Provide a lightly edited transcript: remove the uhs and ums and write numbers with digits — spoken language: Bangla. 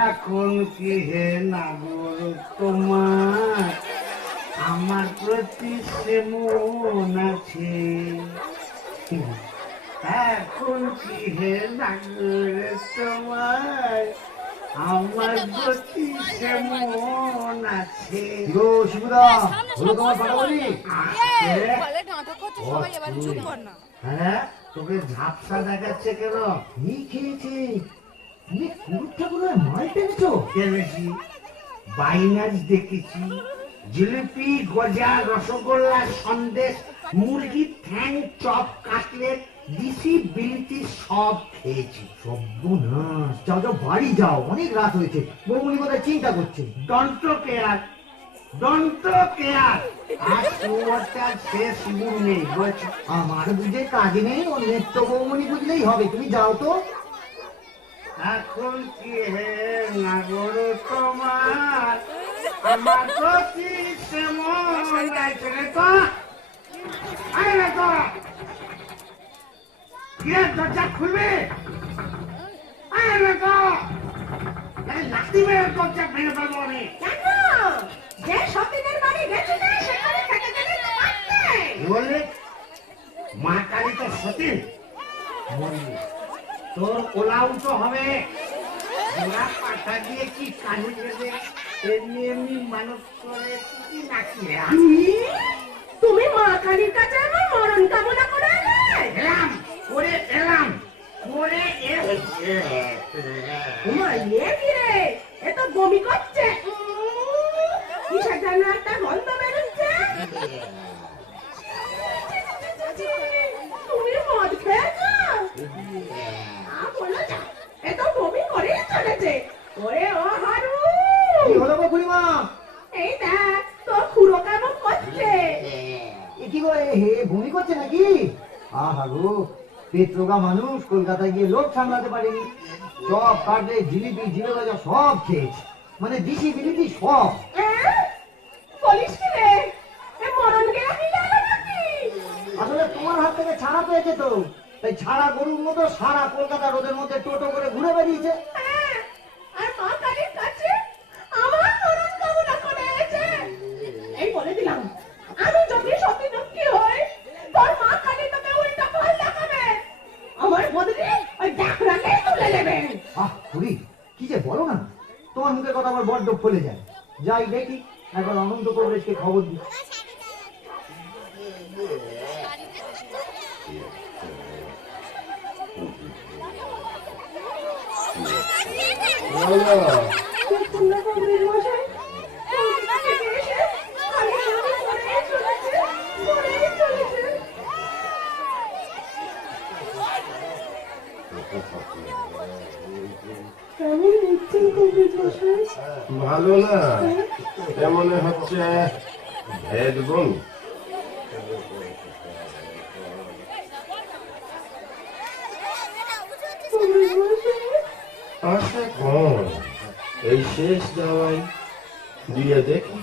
এখন কি হে নাগর তোমার আমার প্রতি মন আছে? এখন কি হে নাগর তোমার আমার প্রতি মন আছে? গো শিবুদা, হলো তোমার পাটাবলি? হ্যাঁ, তোকে ঝাপসা দেখাচ্ছে কেন? কি খেয়েছে? তুমি কুরুক্ষা করে মাল টেনেছো? দেখেছি, বাইনাজ দেখেছি, জিলিপি, গজা, রসগোল্লা, সন্দেশ, মুরগির ঠ্যাং, চপ, কাটলেট, দিশি, বিলিতি সব খেয়েছি। সর্বনাশ, যাও যাও বাড়ি যাও, অনেক রাত হয়েছে। বৌমনি বোধহয় চিন্তা করছে। Don't care, don't care. আর তোমার শেষ গুণ নেই বুঝেছ? আমার বুঝে কাজ নেই, অন্যের তো বৌমনি বুঝলেই হবে। তুমি যাও তো। এখন কি হে নাগর তোমার আমার প্রতি মন আছে রে তো? আরে রে তো কি দরজা খুলবে? আরে রে তো লাঠি মেরে দরজা ভেঙে ফেলবো আমি। কেন? যে সতীনের বাড়ি গেছিলে সেখানে থেকে গেলে তো পারতে। বলে মা কালী তো সতীন বললি তোর ওলাউটো হবে। ওরা পাঠা দিয়ে কি কাজে দেবে এমনি এমনি মানুষ করে কি নাকি? তুমি মা কালীর কাছে আমার মরণ কামনা করে এলে? এলাম করে এলাম করে তোমার ইয়ে কি রে? এ তো বমি করছে। কিসের যেন একটা গন্ধ বেরোচ্ছে। তুমি মদ খেয়েছো? বলো যা, এ তো বমি করেই চলেছে। ওরে ও হারু, কি হলো গো খুড়িমা? এই দেখ তোর খুড়ো কেমন করছে। এ কি গো, হে বমি করছে নাকি? আহা গো, পেট রোগা মানুষ, কলকাতায় গিয়ে লোক সামলাতে পারেনি। চপ, কাটলেট, জিলিপি, জিরে ভাজা সব খেয়েছে, মানে দিশি বিলিতি সব। বলিস কি রে? এ মরণ গেলে কি গেল নাকি? আসলে তোমার হাত থেকে ছাড়া পেয়েছে তো, তাই ছাড়া গরুর মতো সারা কলকাতা রোদের মধ্যে টোটো করে ঘুরে বেরিয়েছে। আর মা কালীর কাছে আমার মরণ কামনা করে এসেছে। এই বলে দিলাম, আমি যদি সত্যি দুঃখী হই, তোর মা কালী তোকে উল্টা ফল দেখাবে। আমার বদলে ওই ডাকরাকে তুলে নেবে। আহ খুড়ি, কি যে বলো না, তোমার মুখের কথা আমার বড্ড ফলে যায়। যাই দেখি, একবার অনন্ত কংগ্রেসকে খবর দিই। ভালো না, এমন হচ্ছে ভেদ বমি। আশা কম, এই শেষ দাওয়াই দিয়ে দেখি।